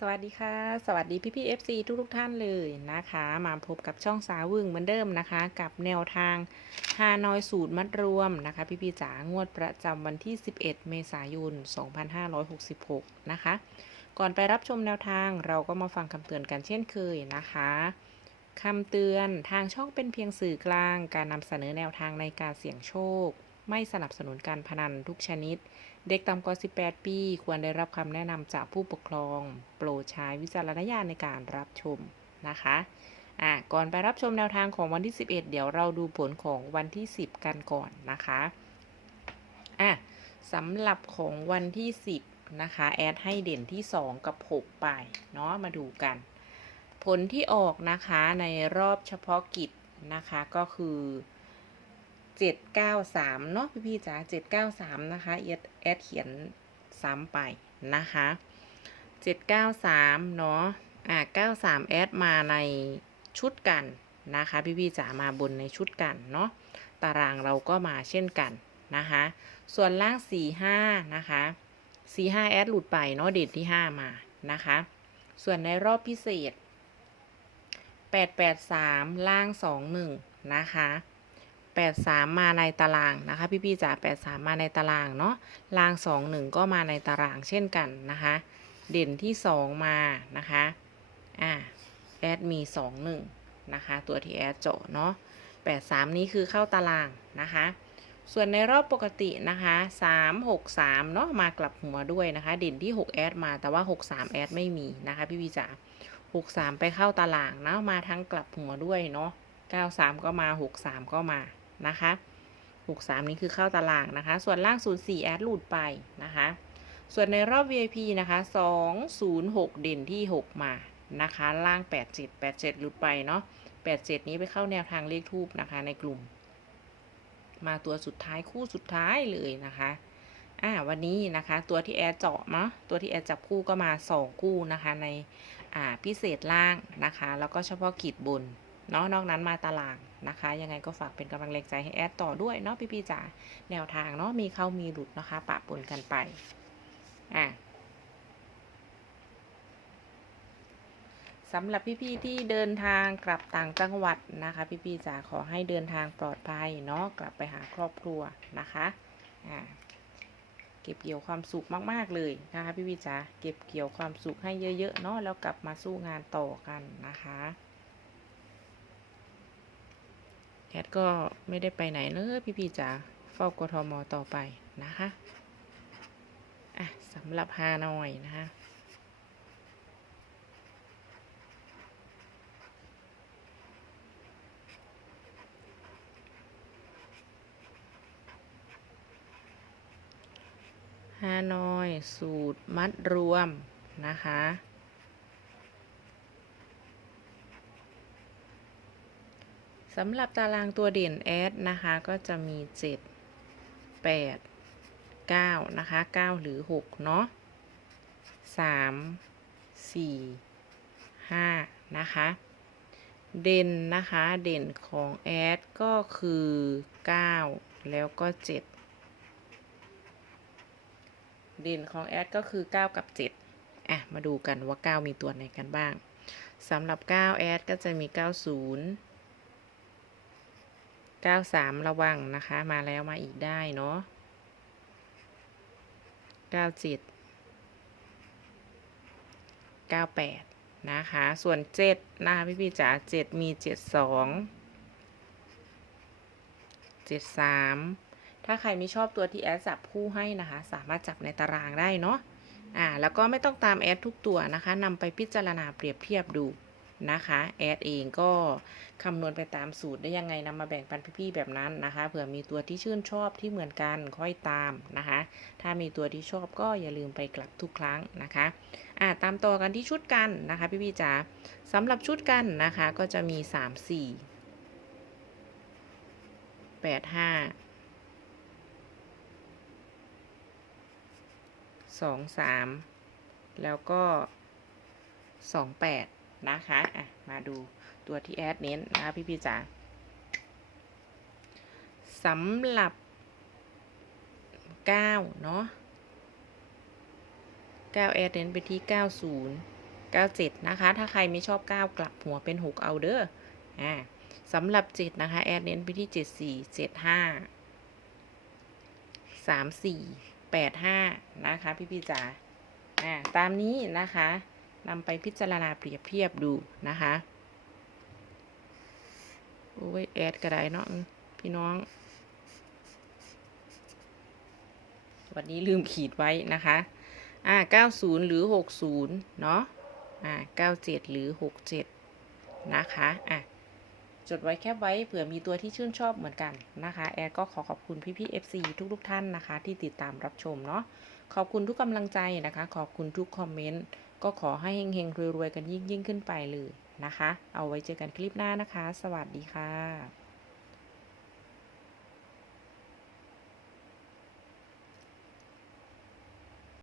สวัสดีค่ะ สวัสดีพี่พี่ FC ทุกทุกท่านเลยนะคะ มาพบกับช่องสาวึงเหมือนเดิมนะคะ กับแนวทางฮานอยสูตรมัดรวมนะคะ พี่พี่จ๋างวดประจำวันที่ 11 เมษายน 2566 นะคะ ก่อนไปรับชมแนวทางเราก็มาฟังคำเตือนกันเช่นเคยนะคะคำเตือนทางช่องเป็นเพียงสื่อกลาง การนำเสนอแนวทางในการเสี่ยงโชค ไม่สนับสนุนการพนันทุกชนิด เด็กต่ำกว่า 18 ปี ควรได้รับคำแนะนำจากผู้ปกครอง โปรดใช้วิจารณญาณในการรับชมนะคะอะก่อนไปรับชมแนวทางของวันที่ 11 เดี๋ยวเราดูผลของวันที่ 10 กันก่อนนะคะอะสำหรับของวันที่ 10 นะคะ แอดให้เด่นที่ 2 กับ 6 ไปเนาะมาดูกัน ผลที่ออกนะคะในรอบเฉพาะกิจนะคะก็คือ 793เนาะพี่พี่ๆจ๋า793นะคะแอดแอดเขียนซ้ำไปนะคะ793เนาะอ่า93แอดมาในชุดกันนะคะพี่พี่ๆจ๋ามาบนในชุดกันเนาะตารางเราก็มาเช่นกันนะคะส่วนล่าง45นะคะ45แอดหลุดไปเนาะเด่นที่5มานะคะส่วนในรอบพิเศษ883ล่าง21นะคะ 83 มาในตารางนะคะพี่ๆจ๋า83 มาในตารางเนาะล่าง 21 ก็มาในตารางเช่นกันนะคะ เด่นที่ 2 มานะคะอ่าแอดมี 21 นะคะ ตัวที่แอดเจาะเนาะ83 นี้คือเข้าตารางนะคะ ส่วนในรอบปกตินะคะ3 6 3เนาะมากลับหัวด้วยนะคะ เด่นที่ 6 แอดมาแต่ว่า 63 แอดไม่มีนะคะพี่พี่จ๋า63 ไปเข้าตารางนะมาทั้งกลับหัวด้วยเนาะ93 ก็มา 63 ก็มา นะคะ63นี้คือเข้าตารางนะคะ ส่วนล่าง04แอดหลุดไปนะคะ ส่วนในรอบ VIP นะคะ206เด่นที่6มานะคะ ล่าง87 87หลุดไปเนาะ87นี้ไปเข้าแนวทางเลขทูบนะคะในกลุ่ม มาตัวสุดท้ายคู่สุดท้ายเลยนะคะอ่าวันนี้นะคะตัวที่แอร์เจาะเนาะตัวที่แอร์จับคู่ก็มา 2 คู่นะคะในอ่าพิเศษล่างนะคะ แล้วก็เฉพาะกิจบน เนาะนอกนั้นมาตารางนะคะ ยังไงก็ฝากเป็นกำลังแรงใจให้แอดต่อด้วยเนาะพี่ๆจ๋าแนวทางเนาะมีเข้ามีหลุดนะคะปะปนกันไปอะสำหรับพี่ๆที่เดินทางกลับต่างจังหวัดนะคะ พี่ๆจ๋าขอให้เดินทางปลอดภัยเนาะกลับไปหาครอบครัวนะคะอ่าเก็บเกี่ยวความสุขมาก ๆ เลยนะคะพี่ๆจ๋าเก็บเกี่ยวความสุขให้เยอะ ๆ เนาะแล้วกลับมาสู้งานต่อกันนะคะ แอดก็ไม่ได้ไปไหนเลยพี่พี่ๆจ๋าเฝ้ากทมต่อไปนะคะอะสำหรับฮานอยนะคะฮานอยสูตรมัดรวมนะคะ สำหรับตารางตัวเด่นแอดนะคะ ก็จะมี 7 8 9 นะคะ 9 หรือ 6 เนาะ3 4 5 นะคะ เด่นนะคะ เด่นของแอดก็คือ 9 แล้วก็ 7 เด่นของแอดก็คือ 9 กับ 7 อะ มาดูกันว่า 9 มีตัวไหนกันบ้างสำหรับ9แอดก็จะมี 90 93ระวังนะคะ มาแล้วมาอีกได้เนาะ97 98นะคะ ส่วน7นะคะพี่พี่จ๋า7มี72 73ถ้าใครไม่ชอบตัวที่แอดจับคู่ให้นะคะ สามารถจับในตารางได้เนาะอ่าแล้วก็ไม่ต้องตามแอดทุกตัวนะคะนำไปพิจารณาเปรียบเทียบดู นะคะแอดเองก็คำนวณไปตามสูตรได้ยังไงนำมาแบ่งปันพี่ๆแบบนั้นนะคะเผื่อมีตัวที่ชื่นชอบที่เหมือนกันค่อยตามนะคะ ถ้ามีตัวที่ชอบก็อย่าลืมไปกลับทุกครั้งนะคะอ่าตามต่อกันที่ชุดกันนะคะพี่ๆจ๋าสำหรับชุดกันนะคะก็จะมี 3 4 8 5สองสามแล้วก็สองแปด นะคะอะมาดูตัวที่แอดเน้นนะคะพี่พี่จ๋าสำหรับเก้าเนาะเก้าแอดเน้นไปที่เก้าศูนย์97นะคะ ถ้าใครไม่ชอบ9กลับหัวเป็น6เอาเด้ออ่าสำหรับ7นะคะ แอดเน้นไปที่74 75 34 85นะคะ พี่พี่จ๋าอ่าตามนี้นะคะ นำไปพิจารณาเปรียบเทียบดูนะคะโอ้ยแอดก็ได้เนาะพี่น้อง วันนี้ลืมขีดไว้นะคะ อ่า 90 หรือ 60 เนาะอ่า 97 หรือ 67 นะคะ อะจดไว้แคบไว้เผื่อมีตัวที่ชื่นชอบเหมือนกันนะคะ แอดก็ขอขอบคุณพี่ๆ FC ทุกๆท่านนะคะ ที่ติดตามรับชมเนาะขอบคุณทุกกำลังใจนะคะ ขอบคุณทุกคอมเมนต์ ก็ขอให้เฮงๆรวยๆกันยิ่งๆขึ้นไปเลยนะคะ เอาไว้เจอกันคลิปหน้านะคะ สวัสดีค่ะ